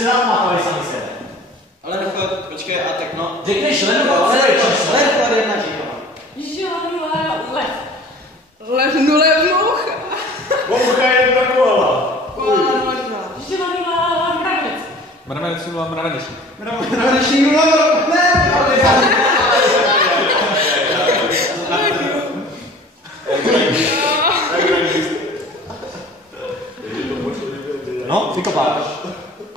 si zapamatovali sami sebe. Ale počkej, a tak no. Řekneš Lenova, Lenova jedna žížela. Žížela lev. Lev nula moucha. Moucha je jedna koala. Koala možná. Žížela nula mravenec. Mravenec nula mravenečník. Mravenečník nula No, vykopáš.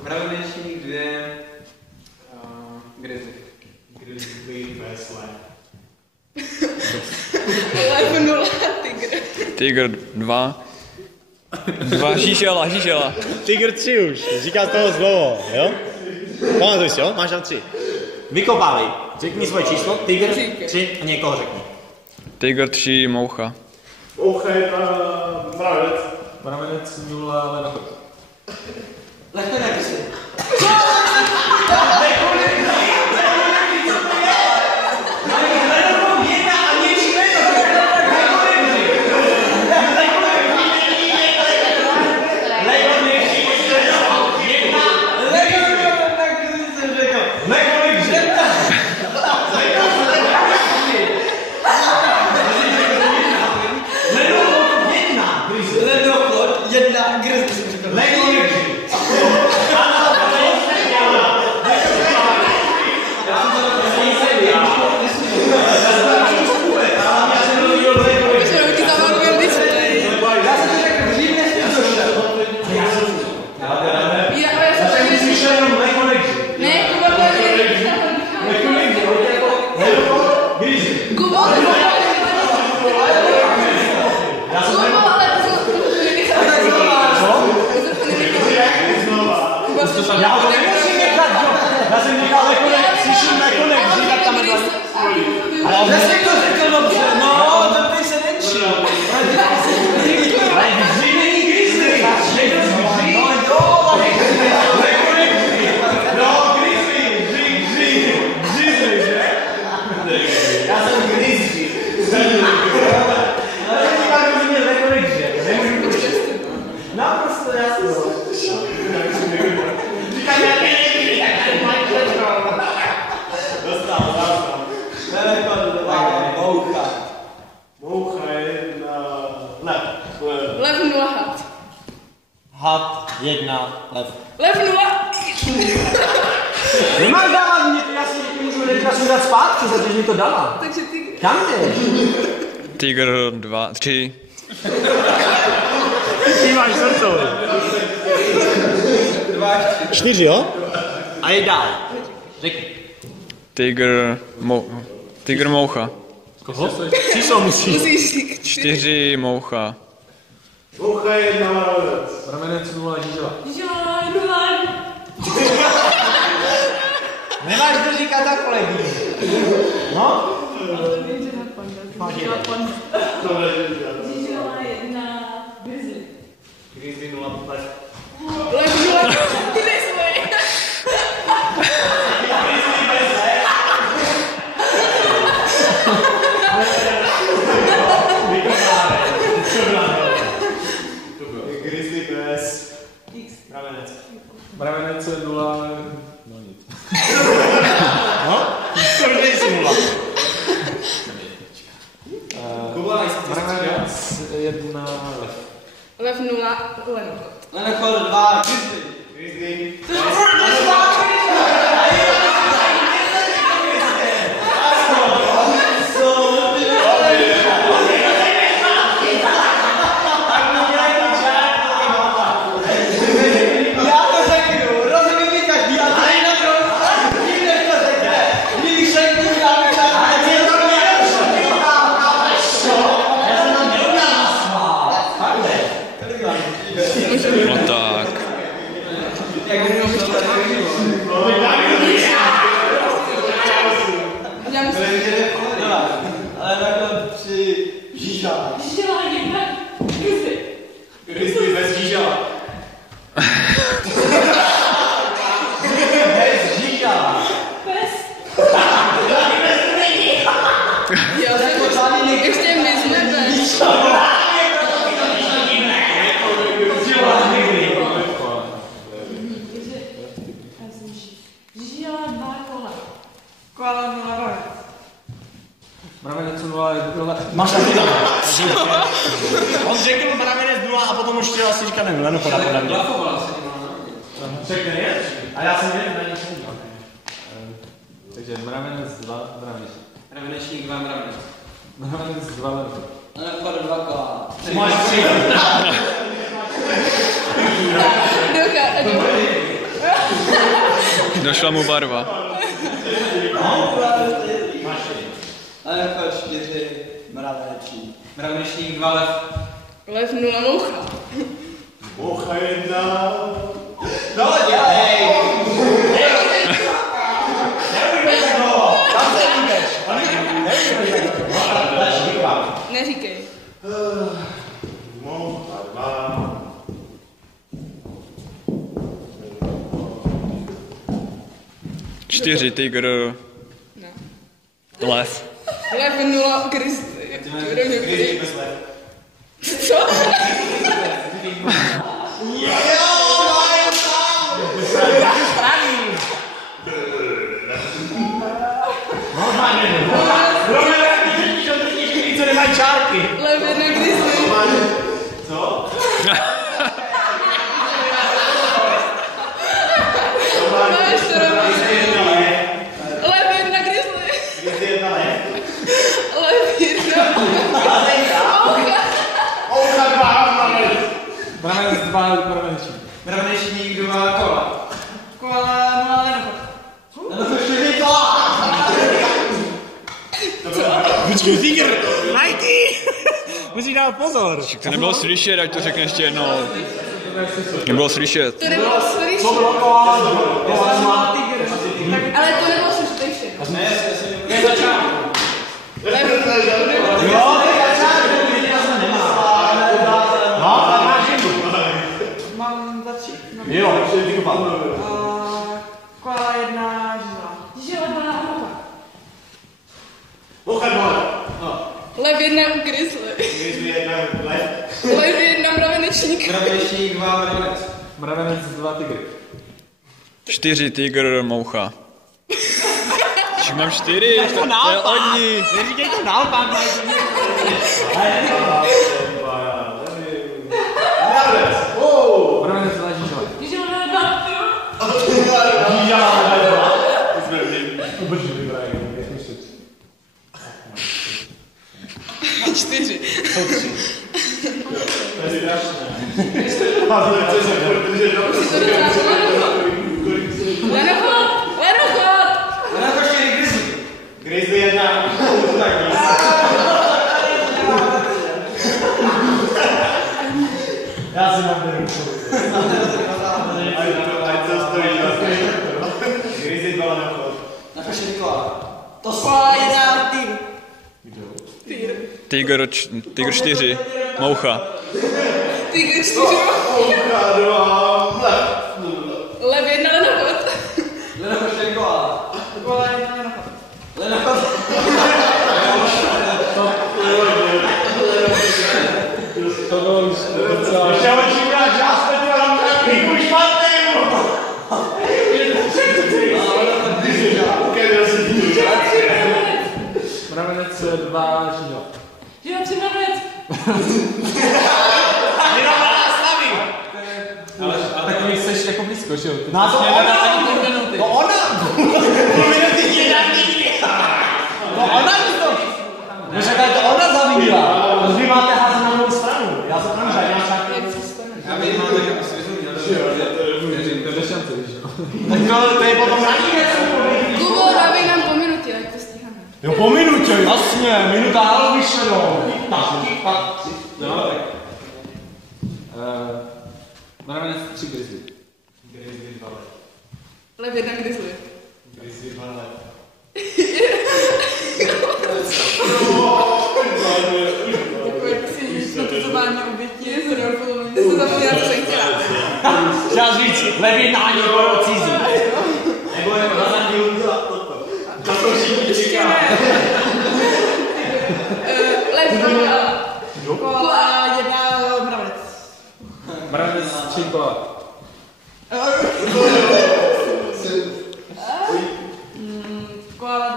Mravenečník 2. Grizzly. Grizzly vs. lev. Lev nula tygr. Tygr 2. 2 žížela. Tygr 3 už, říká toho zlovo, jo? Pamatuj si, jo? Máš tam 3. Vykopávej. Řekni svoje číslo, tygr 3 a někoho řekni. Tygr 3, moucha. Moucha je mravenec. Mravenec 0, lenochod. Lehko nevisí. Had 1, lev. Lev nula. Nemáš dávat mě, já si můžu dát zpátky, protože mi to dala. Takže tygr. Kam jdeš? Tygr 2, 3. Ty máš čtvrtou. 4, jo? A je dál. Řekni. Tygr moucha. Koho? Číslo musíš. Musíš říct. 4 moucha. Moucha je 1, mravenec. Mravenec 0, žížela. Žížela nula. Nemáš to říkat takhle. No? Máš jeden. Žížela jedna grizzly. Grizzly 0, lev. Lev nula grizzly. Grizzly bez mravenec. Mravenec 0, no nic. No? To jsi 0. Mravenec 1, lev. Lev nula lenochod. Lenochod 2, Grizzly. No tak. Ale takhle 3 žížela. Žížela jedna grizzly. Grizzly bez žížela. Bez žížela. Pes. Já jsem ještě my jsme bez. Koala 0 mravenec. Mravenec 0, lev. Máš taky tam. On řekl mravenec 0 a potom už chtěl asi říkat nevím, lenochoda podle mě. Řekne je? A já jsem nevím, na něčem udělal. Takže mravenec 2, mravenec. Mravenečník 2 mravenec. Mravenec 2, lev. Lenochod 2 koala. Máš 3. Došla mu barva. Lenochod 4 mravenečník. Mravenečník 2 lev. Lev 0 moucha. Moucha 1. No, dělej! Neříkej. Moucha 2. Čtyři, tygr, No. lev. Lev 0 grizzly. Grizzly bez lev. Co? Lev 1 grizzly. Co? Máš to rovnou. Lev 1 grizzly. Grizzly 1 lev. Lev 1 moucha. Moucha 2. Mravenec 2, mravenečník. Mravenečník 2 koala. Koala 0 lenochod. Lenochod 4 koala. Počkej, tygr! Nike! Musíš dát pozor. To nebylo slyšet, ať to řekne ještě jednou. Nebylo slyšet. To nebylo slyšet. To bylo koala. Ale to nebylo slyšet ještě. Ne, začátku. Lev. Jo, no, tak máš jednu. Mám za 3. Jo, ještě vykopal. Koala 1 žila. Žila 2 moucha. Moucha 2. Lev 1 grizzly. Grizzly 1 lev. Lev 1 mravenečník. Mravenečník 2 mravenec. Mravenec 2, tygr. 4, tygr, moucha. Však mám 4, to je od ní. Neříkej to naopak, Mike. Mravenec 2, žížela. Žila 2. Čtyři. Lenochod! Lenochod! Lenochod 4 grizzly. Grizzly 1. Já si mám beru. Ať to stojí. Grizzly 2 lenochod. Lenochod 4 koala. To Koala 1 týr. Tygr 4, moucha. Tygr 4. Lev 1 lenochod. Lenochod 4 koala. Koala 1 lenochod. Lenochod. To bylo už docela... Ještě ho číká, že já jsme to tam takový špatný. Mravenec 2, žížela. Žila 3 mravenec. Jenom na staví. A takový seš jako blízko, že jo? Na to ona! To ona! Půl minuty ti dám nikdy. To ona to! Neřekaj, to ona zavinila. Vy máte házet na mou stranu. Já se tam žádný nějak. Já vím, mám tak asi To je šance, víš jo? Tak to je potom na ní něco. Kubo, dávej nám po minutě, jak to stíháme. Jo, po minutě, jasně. Minuta, ale vyšlo. No, tak. Mravenec 3, grizzly. Grizzly 2 let. Lev 1 grizzly. Grizzly 2 let. Jako jak si jíš na tuzování obětí, z Rodolfo, mě se zapomněla třenkrát. Chtěl říct, lev 1 ani bylo cizí. Nebo jako na zadní udělat toto. To všichni říká. Lev 2 koala 1 mravenec. Mravenec 3, koala. Koala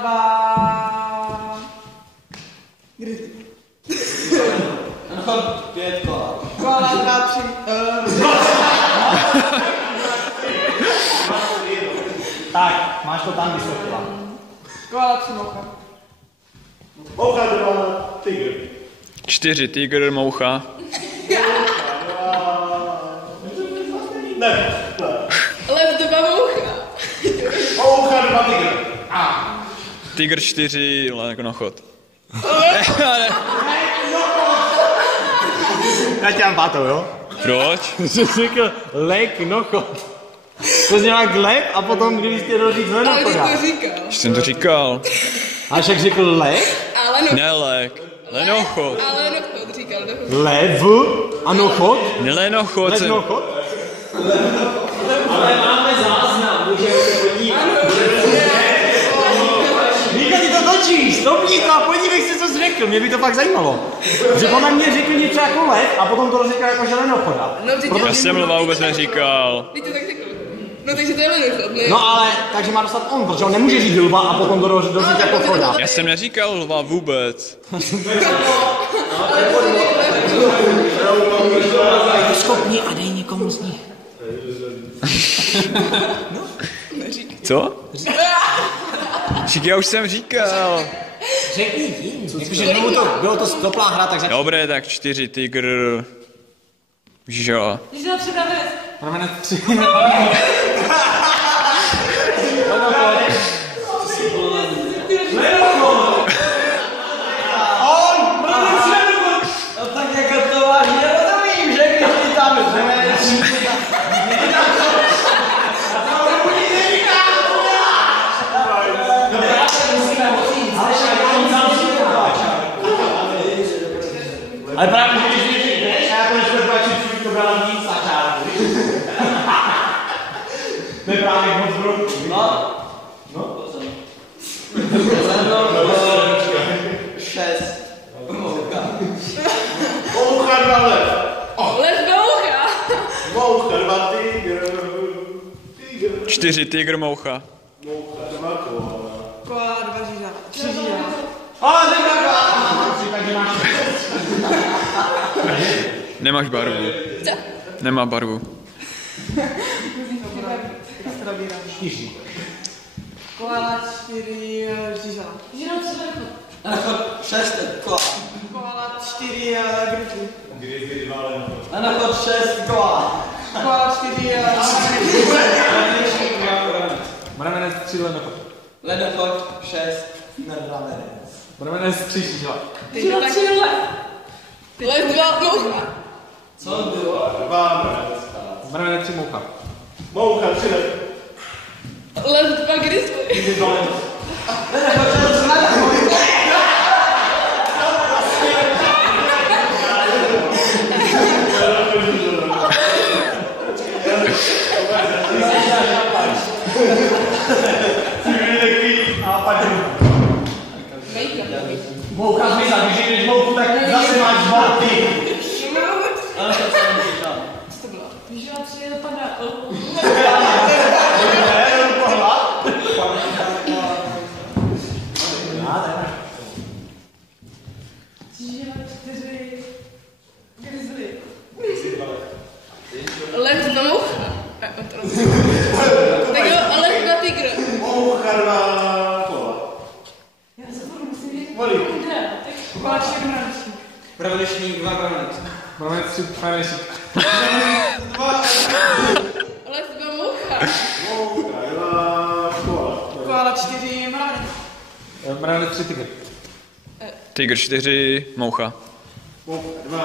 Tak, máš to tam vysvětlila. Koala 3 moucha. Moucha 2, tygr. 4 tygr, moucha. Ne. Lev 2 moucha. Moucha 2, tygr. Tygr 4, lenochod. Já tě mám pátou, jo? Proč? Jsi řekl lek, nochod. To zněla jak lek a potom, když jsi chtěl říct Ale lenochoda. ty to říkal. Už jsem to říkal. A však řekl lek, Ale no. Ne lek. Lenochod. Ale no, říkal. lev a nochod. Ne lenochod. Lev, nochod. Ale máme záznam, můžeme se podívat. Víka, ty to točíš, stopníka, podívej se, co jsi řekl, mě by to fakt zajímalo. Že ona mě řekl něco jako lev a potom to říká jako že lenochoda. Já jsem lva vůbec neříkal. Ty to tak řekl. No takže to je lenochod, ne? No ale, takže má dostat on, protože on nemůže říct lva a potom to doříct jako choda. Já jsem neříkal lva vůbec. Schopni a dej někomu z nich. Co? Já už jsem říkal. Řekni tím. Jakože bylo to stoplá hra, tak začni. Dobré, tak 4 tygr. Víš jo. Když to předáme. Máme 3. Tak jako to máš, nerozumím, že když ty tam řeš. Ale právě, že když mě jdeš, a já to než radši to brala víc a čárku. To je právě moc brouk. No. No. 6. Moucha. Moucha 2, lev. Lev 2 moucha. Moucha 2, tygr. Tygr. 4 tygr, moucha. Moucha 2, koala. Koala 2 žíža. 3 žíža. Nemáš barvu. Nemá barvu. Extra výraz. Koala 4 žíža. Žíža 3 lenochod. Lenochod 6, koala. Koala 4 grizzly. Grizzly 2, lenochod. Lenochod 6, koala. Koala 4 Mravenec 3 lenochod. Lenochod 6, mravenec. Mravenec 3 žížela. Žíža 3 lev. Lev 2 moucha. Co bylo? 2, mravenec. Mravenec 3 moucha. Moucha 3, lev. Lev 2 grizzly. Moucha zmizla, když jdeš mouchu, tak zase máš dva ty. Co to bylo? Žíža 3 dopadá. Žíža 4 grizzly. Lev 2 moucha. Tak jo, a lev 2 tygr. Moucha 2, koala. Já se to musím vědět. Volí. Koala 4 mravenčník. Mravenečník 2, mravenec. Mravenec 3 mravenečník. Lev 2 moucha. Moucha 2, koala. Koala 4 mravenec. Mravenec 3 tygr. Tygr 4, moucha. Moucha 2,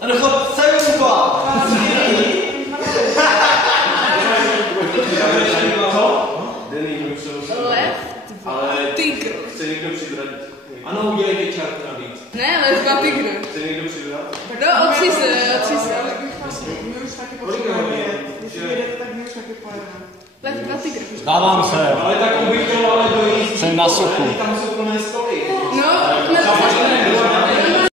Lenochod 7, koala. Lev 2 tygr. Chce někdo přibrat? Ano, udělejte čárku navíc. Ne, lev 2 tygr. Chce někdo přibrat? No, otři se. My už taky potřebujeme jet. Když jedete, tak my už taky pojedeme. Lev 2 tygr. Dávám se. Ale tak bych chtěl ale dojít. Jsem na suchu. Tam jsou plné stoly.